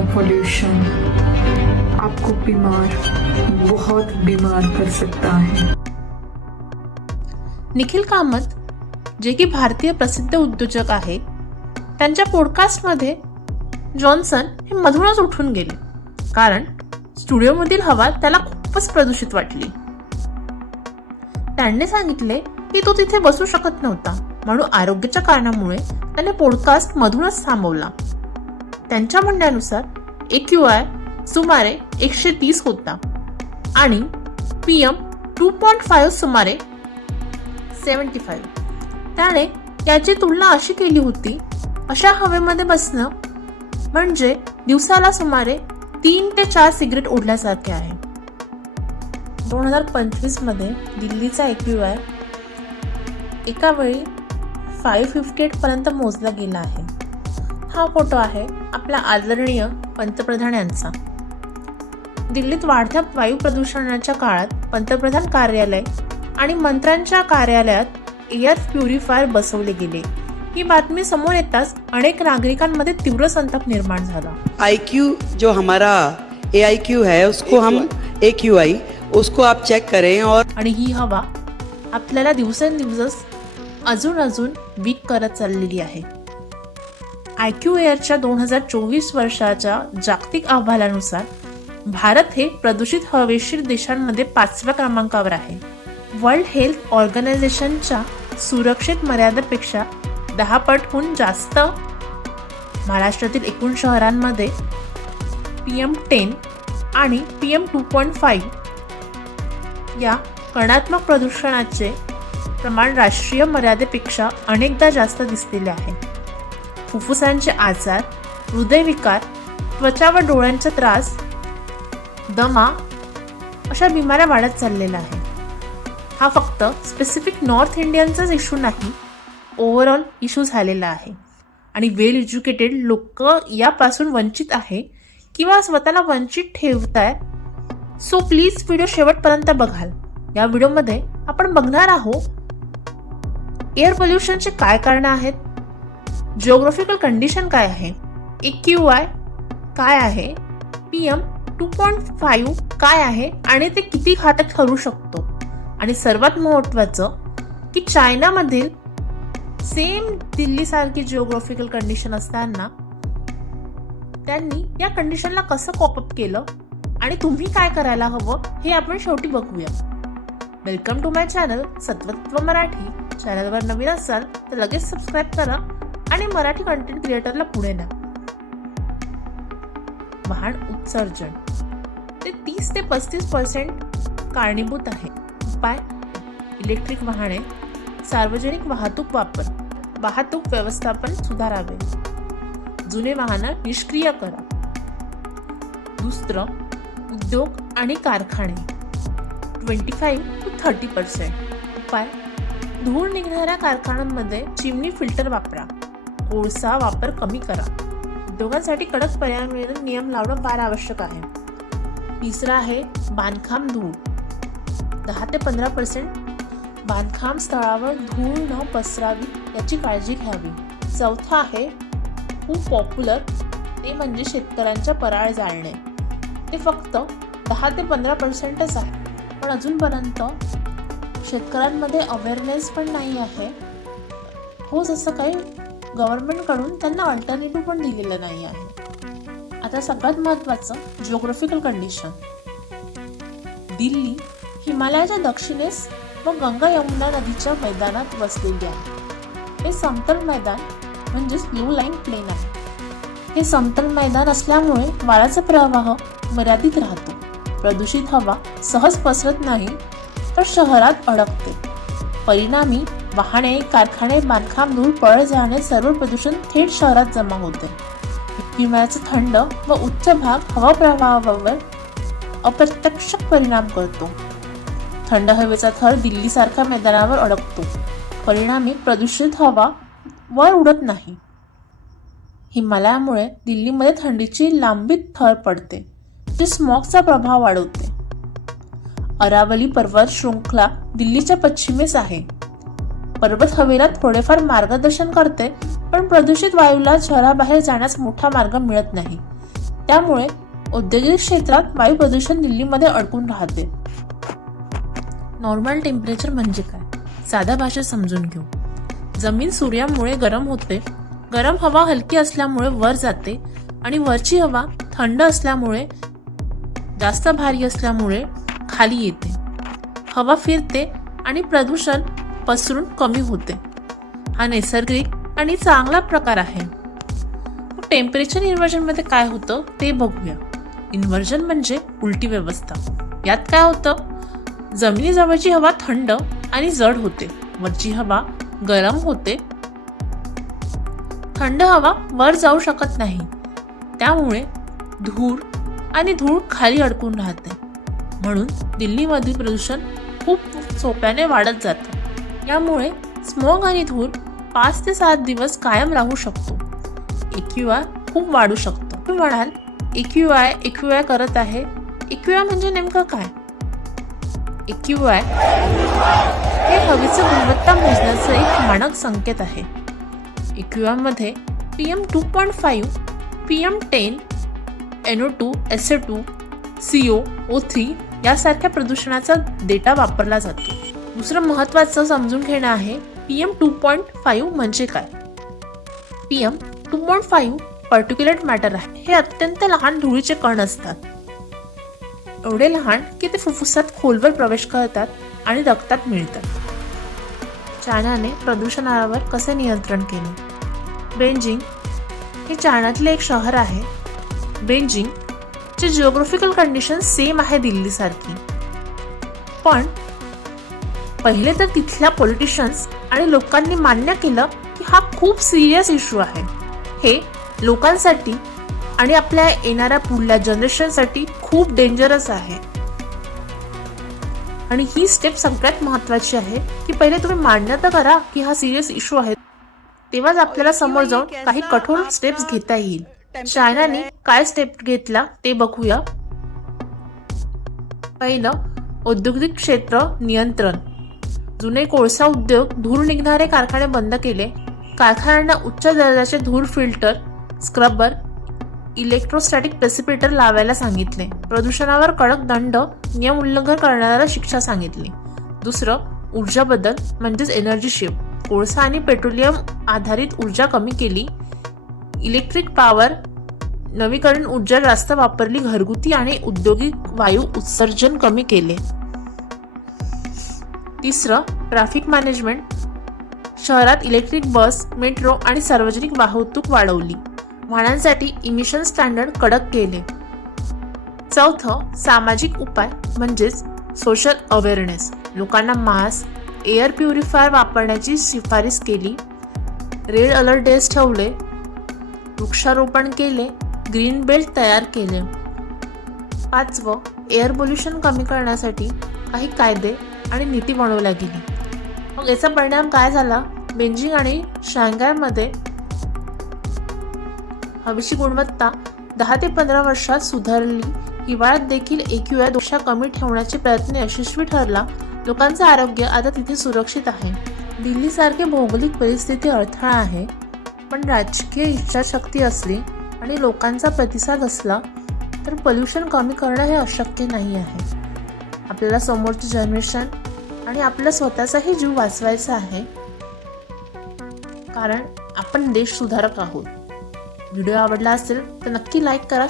Pollution आपको बीमार बहुत बीमार कर सकता है। निखिल कामत जे की भारतीय प्रसिद्ध उद्योजक आहे त्यांच्या पॉडकास्टमध्ये जॉन्सन हे मधूनच उठून गेले. कारण स्टुडिओमधील हवा त्याला खूपच प्रदूषित वाटली. त्यांनी सांगितले की तो तिथे बसू शकत नव्हता म्हणून आरोग्याच्या कारणामुळे त्याने पॉडकास्ट मधूनच थांबवला. त्यांच्या म्हणण्यानुसार एक्यू आय सुमारे एकशे तीस होता. आणि P M two point five सुमारे सेवन्टी फाईव्ह त्याने याची तुलना अशी केली होती अशा हवेमध्ये बसणं म्हणजे दिवसाला सुमारे तीन ते चार सिगरेट ओढल्यासारखे आहे. दोन हजार पंचवीसमध्ये दिल्लीचा क्यू आय एका वेळी फाईव्ह फिफ्टी एटपर्यंत मोजला गेला आहे. हा फोटो आहे आपल्या आदरणीय पंतप्रधान यांचा. दिल्लीत वाढत्या वायू प्रदूषणाच्या काळात पंतप्रधान कार्यालय आणि मंत्र्यांच्या कार्यालयात एअर प्युरिफायर बसवले गेले. ही बातमी समोर येताच अनेक नागरिकांमध्ये तीव्र संताप निर्माण झाला. आई क्यू जो हमारा ए आई क्यू है उसको हम ए क्यू आई उसको आप चेक करें और आणि ही हवा आपल्याला दिवसेंदिवस अजून अजून वीक करत चाललेली आहे. आयक्यू एअरच्या दोन हजार चोवीस वर्षाच्या जागतिक अहवालानुसार भारत हे प्रदूषित हवेशीर देशांमध्ये पाचव्या क्रमांकावर आहे. वर्ल्ड हेल्थ ऑर्गनायझेशनच्या सुरक्षित मर्यादेपेक्षा दहा पटहून जास्त. महाराष्ट्रातील एकूण शहरांमध्ये पी एम टेन आणि P M two point five या कणात्मक प्रदूषणाचे प्रमाण राष्ट्रीय मर्यादेपेक्षा अनेकदा जास्त दिसलेले आहे. फुफ्फुसांचे आजार हृदयविकार त्वचा व डोळ्यांचा त्रास दमा अशा बिमाऱ्या वाढत चाललेल्या आहे हा फक्त स्पेसिफिक नॉर्थ इंडियनचाच इश्यू नाही ओव्हरऑल इश्यू झालेला आहे. आणि वेल एज्युकेटेड लोक यापासून वंचित आहे किंवा स्वतःला वंचित ठेवताय सो प्लीज व्हिडिओ शेवटपर्यंत बघाल. या व्हिडिओमध्ये आपण बघणार आहोत एअर पोल्युशनचे काय कारणं आहेत जिओग्राफिकल कंडिशन काय आहे? ए क्यू आय काय आहे? P M two point five काय आहे? आणि ते किती घातक ठरू शकतो? आणि सर्वात महत्त्वाचं की चायनामधील सेम दिल्लीसारखी जिओग्राफिकल कंडिशन असताना त्यांनी या कंडिशनला कसं कॉपअप केलं? आणि तुम्ही काय करायला हवं? हे आपण शेवटी बघूया. Welcome to my channel सत्वत्व Marathi. चॅनलवर नवीन असाल तर लगेच सबस्क्राईब करा. आणि मराठी कंटेंट क्रिएटरला पुढे ना वाहन उत्सर्जन. ते तीस ते पस्तीस पर्सेंट कारणीभूत आहे. उपाय? इलेक्ट्रिक वाहने सार्वजनिक वाहतूक वापर वाहतूक व्यवस्थापन सुधारावे. जुने वाहनं निष्क्रिय करा. दुसरं उद्योग आणि कारखाने. Twenty five to thirty percent उपाय? धूळ निघणाऱ्या कारखान्यांमध्ये चिमणी फिल्टर वापरा. कोळसा वापर कमी करा. दोघांसाठी कडक पर्यावरण नियम लावणं फार आवश्यक आहे. तिसरा आहे बांधकाम धूळ. दहा ते पंधरा पर्सेंट बांधकाम स्थळावर धूळ न पसरावी याची काळजी घ्यावी. चौथा आहे खूप पॉप्युलर ते म्हणजे शेतकऱ्यांच्या पराळ जाळणे. ते फक्त दहा ते पंधरा पर्सेंटच आहे. पण अजूनपर्यंत शेतकऱ्यांमध्ये अवेअरनेस पण नाही आहे. हो जसं काही गव्हर्नमेंटकडून त्यांना अल्टरनेटिव्ह पण दिलेलं नाही आहे. आता सगळ्यात महत्त्वाचं जिओग्राफिकल कंडिशन दिल्ली हिमालयाच्या दक्षिणेस व गंगा यमुना नदीच्या मैदानात वसलेली आहे. हे समतल मैदान म्हणजेच ब्लू लाईन प्लेन आहे. हे समतल मैदान असल्यामुळे वाळाचा प्रवाह मर्यादित राहतो. प्रदूषित हवा सहज पसरत नाही तर शहरात अडकते. परिणामी वाहने कारखाने बांधकाम धूळ पळ जाणे सर्व प्रदूषण थेट शहरात जमा होते. हिमालयाचा थंड व उच्च भाग हवा प्रवाहावर अप्रत्यक्ष परिणाम करतो. थंड हवेचा थर दिल्लीसारख्या मैदानावर अडकतो. परिणामी प्रदूषित हवा वर उडत नाही. हिमालयामुळे दिल्लीमध्ये थंडीची लांबी थर पडते जे स्मॉगचा प्रभाव वाढवते. अरावली पर्वत शृंखला दिल्लीच्या पश्चिमेस आहे. पर्वत हवेला थोडेफार मार्गदर्शन करते पण प्रदूषित वायूला शहराबाहेर जाण्यास मोठा मार्ग मिळत नाही. त्यामुळे औद्योगिक क्षेत्रात वायू प्रदूषण दिल्लीमध्ये अडकून राहते. नॉर्मल टेम्परेचर म्हणजे काय? साध्या भाषेत समजून घेऊ. जमीन सूर्यामुळे गरम होते. गरम हवा हलकी असल्यामुळे वर जाते आणि वरची हवा थंड असल्यामुळे जास्त भारी असल्यामुळे खाली येते. हवा फिरते आणि प्रदूषण पसरून कमी होते. हा नैसर्गिक आणि चांगला प्रकार आहे. टेम्परेचर इन्व्हर्जनमध्ये काय होतं ते बघूया. इन्व्हर्जन म्हणजे उलटी व्यवस्था. यात काय होतं? जमिनीजवळची हवा थंड आणि जड होते. वरची हवा गरम होते. थंड हवा वर जाऊ शकत नाही. त्यामुळे धूळ आणि धूळ खाली अडकून राहते. म्हणून दिल्लीमधील प्रदूषण खूप सोप्याने वाढत जातं. यामुळे स्मॉग आणि धूर पाच ते सात दिवस कायम राहू शकतो. एक्यू खूप वाढू शकतो. तुम्ही म्हणाल एक्यू आय एक्यू आय करत आहे. एक्यू आय म्हणजे नेमकं काय? एक्यू आय हे हवेचं गुणवत्ता मोजण्याचं एक मानक संकेत आहे. एक्यू मध्ये P M two point five P M ten NO two S A two C O O three यासारख्या प्रदूषणाचा डेटा वापरला जातो. दुसरं महत्त्वाचं समजून घेणं आहे P M two point five म्हणजे काय? P M two point five particulate matter आहे. हे अत्यंत लहान धुळीचे कण असतात. एवढे लहान की ते फुफ्फुसात खोलवर प्रवेश करतात आणि रक्तात मिळतात. चायनाने प्रदूषणावर कसे नियंत्रण केले? बेंजिंग हे चायनातले एक शहर आहे. बेंजिंग ची जिओग्राफिकल कंडिशन सेम आहे दिल्लीसारखी. पण पहिले तर तिथल्या पॉलिटिशियन्स आणि लोकांनी मान्य केलं की हा खूप सिरियस इश्यू आहे. हे लोकांसाठी आणि आपल्या येणाऱ्या पुढल्या जनरेशनसाठी खूप डेंजरस आहे. आणि ही स्टेप सगळ्यात महत्वाची आहे की पहिले तुम्ही मान्यता करा की हा सिरियस इश्यू आहे. तेव्हाच आपल्याला समोर जाऊन काही कठोर स्टेप्स घेता येईल. चायनाने काय स्टेप घेतला ते बघूया. पहिलं औद्योगिक क्षेत्र नियंत्रण. जुने कोळसा उद्योग धूर निघणारे कारखाने बंद केले. कारखान्यांना उच्च दर्जाचे धूर फिल्टर स्क्रबर इलेक्ट्रोस्टॅटिक प्रेसिपिटर लावायला सांगितले. प्रदूषणावर कडक दंड नियम उल्लंघन करणाऱ्याला शिक्षा सांगितली. दुसरं ऊर्जा बदल म्हणजेच एनर्जी शिफ्ट कोळसा आणि पेट्रोलियम आधारित ऊर्जा कमी केली. इलेक्ट्रिक पॉवर नवीकरण ऊर्जा जास्त वापरली. घरगुती आणि औद्योगिक वायू उत्सर्जन कमी केले. तिसरं ट्रॅफिक मॅनेजमेंट शहरात इलेक्ट्रिक बस मेट्रो आणि सार्वजनिक वाहतूक वाढवली. वाहनांसाठी इमिशन स्टँडर्ड कडक केले. चौथं सामाजिक उपाय म्हणजेच सोशल अवेअरनेस लोकांना मास्क एअर प्युरिफायर वापरण्याची शिफारस केली. रेड अलर्ट डेज ठेवले. वृक्षारोपण केले. ग्रीन बेल्ट तयार केले. पाचवं एअर पोल्युशन कमी करण्यासाठी काही कायदे आणि नीती बनवल्या गेली. मग याचा परिणाम काय झाला? बेंजिंग आणि शांघायमध्ये हवेची गुणवत्ता दहा ते पंधरा वर्षात सुधारली. हिवाळ्यात देखील एक्यूआय दोषा कमी ठेवण्याचे प्रयत्न यशस्वी ठरला. लोकांचं आरोग्य आता तिथे सुरक्षित आहे. दिल्लीसारखे भौगोलिक परिस्थिती अडथळा आहे पण राजकीय इच्छाशक्ती असली आणि लोकांचा प्रतिसाद असला तर पोल्युशन कमी करणं हे अशक्य नाही आहे. आपल्याला समोरची जनरेशन आणि आपला स्वतःचाही जीव वाचवायचा आहे. कारण आपण देश सुधारक आहोत. व्हिडिओ आवडला असेल तर नक्की लाईक करा